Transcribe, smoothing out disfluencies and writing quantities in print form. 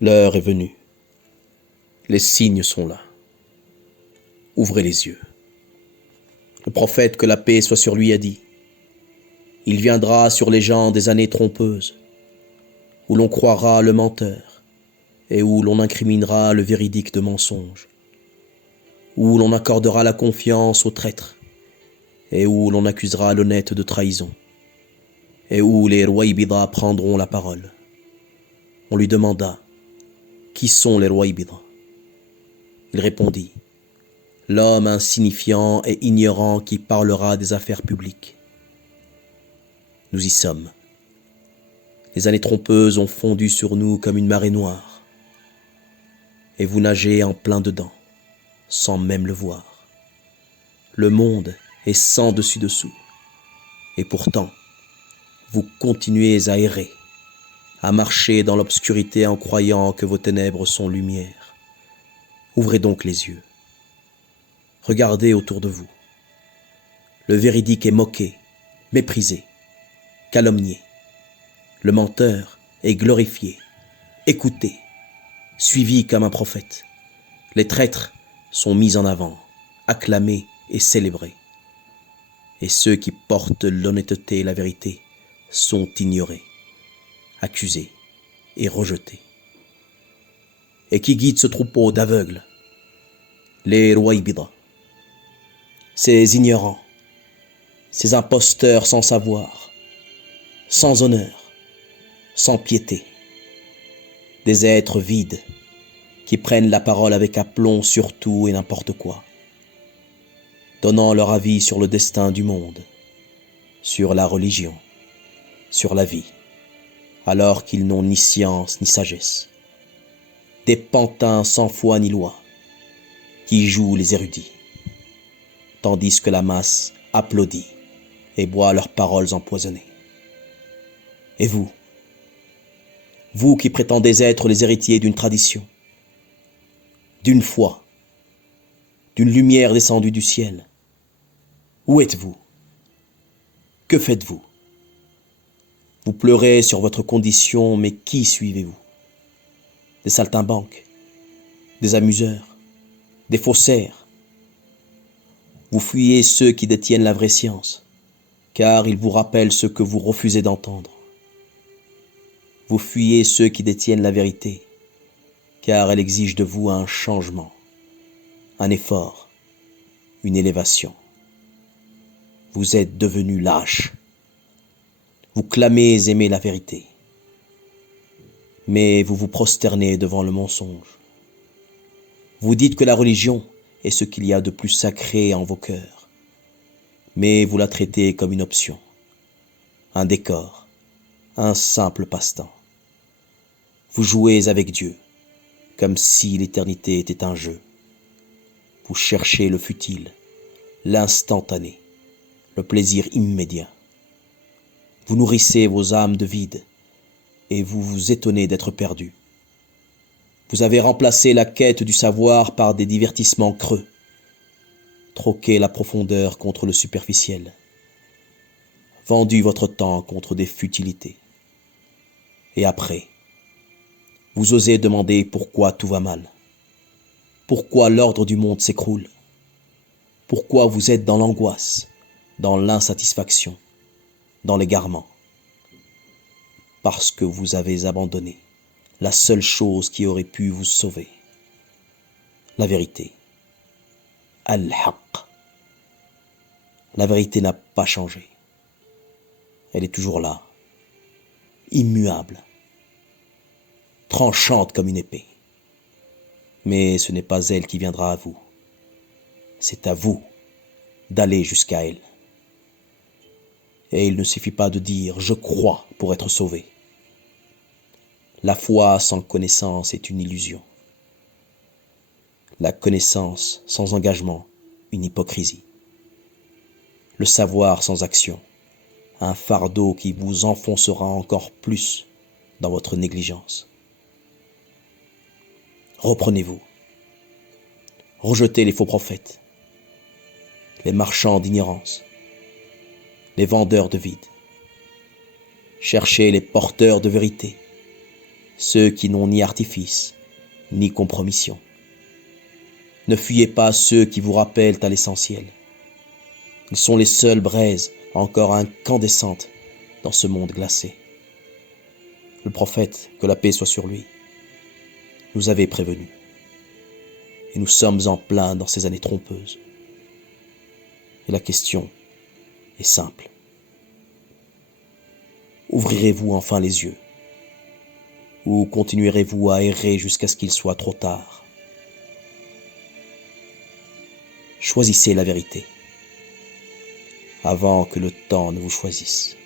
L'heure est venue. Les signes sont là. Ouvrez les yeux. Le prophète, que la paix soit sur lui, a dit: il viendra sur les gens des années trompeuses, où l'on croira le menteur, et où l'on incriminera le véridique de mensonge, où l'on accordera la confiance au traître, et où l'on accusera l'honnête de trahison, et où les Rouaïbidas prendront la parole. On lui demanda: qui sont les Rouaïbidas? Il répondit: l'homme insignifiant et ignorant qui parlera des affaires publiques. Nous y sommes. Les années trompeuses ont fondu sur nous comme une marée noire, et vous nagez en plein dedans, sans même le voir. Le monde est sans dessus-dessous, et pourtant, vous continuez à errer, à marcher dans l'obscurité en croyant que vos ténèbres sont lumière. Ouvrez donc les yeux. Regardez autour de vous. Le véridique est moqué, méprisé, calomnié. Le menteur est glorifié, écouté, suivi comme un prophète. Les traîtres sont mis en avant, acclamés et célébrés. Et ceux qui portent l'honnêteté et la vérité sont ignorés, accusés et rejetés. Et qui guide ce troupeau d'aveugles? Les Rouaïbidas. Ces ignorants, ces imposteurs sans savoir, sans honneur, sans piété, des êtres vides qui prennent la parole avec aplomb sur tout et n'importe quoi, donnant leur avis sur le destin du monde, sur la religion, sur la vie, alors qu'ils n'ont ni science ni sagesse, des pantins sans foi ni loi, qui jouent les érudits, tandis que la masse applaudit et boit leurs paroles empoisonnées. Et vous, vous qui prétendez être les héritiers d'une tradition, d'une foi, d'une lumière descendue du ciel, où êtes-vous? Que faites-vous? Vous pleurez sur votre condition, mais qui suivez-vous? Des saltimbanques, des amuseurs, des faussaires. Vous fuyez ceux qui détiennent la vraie science, car ils vous rappellent ce que vous refusez d'entendre. Vous fuyez ceux qui détiennent la vérité, car elle exige de vous un changement, un effort, une élévation. Vous êtes devenus lâches. Vous clamez aimer la vérité, mais vous vous prosternez devant le mensonge. Vous dites que la religion est ce qu'il y a de plus sacré en vos cœurs, mais vous la traitez comme une option, un décor, un simple passe-temps. Vous jouez avec Dieu, comme si l'éternité était un jeu. Vous cherchez le futile, l'instantané, le plaisir immédiat. Vous nourrissez vos âmes de vide, et vous vous étonnez d'être perdus. Vous avez remplacé la quête du savoir par des divertissements creux, troqué la profondeur contre le superficiel, vendu votre temps contre des futilités. Et après, vous osez demander pourquoi tout va mal, pourquoi l'ordre du monde s'écroule, pourquoi vous êtes dans l'angoisse, dans l'insatisfaction, dans l'égarement, parce que vous avez abandonné la seule chose qui aurait pu vous sauver, la vérité, Al-Haqq. La vérité n'a pas changé, elle est toujours là, immuable, tranchante comme une épée. Mais ce n'est pas elle qui viendra à vous, c'est à vous d'aller jusqu'à elle. Et il ne suffit pas de dire « je crois » pour être sauvé. La foi sans connaissance est une illusion. La connaissance sans engagement, une hypocrisie. Le savoir sans action, un fardeau qui vous enfoncera encore plus dans votre négligence. Reprenez-vous. Rejetez les faux prophètes, les marchands d'ignorance, les vendeurs de vide. Cherchez les porteurs de vérité, ceux qui n'ont ni artifice, ni compromission. Ne fuyez pas ceux qui vous rappellent à l'essentiel. Ils sont les seules braises encore incandescentes dans ce monde glacé. Le prophète, que la paix soit sur lui, nous avait prévenus. Et nous sommes en plein dans ces années trompeuses. Et la question est simple. Ouvrirez-vous enfin les yeux? Ou continuerez-vous à errer jusqu'à ce qu'il soit trop tard? Choisissez la vérité, avant que le temps ne vous choisisse.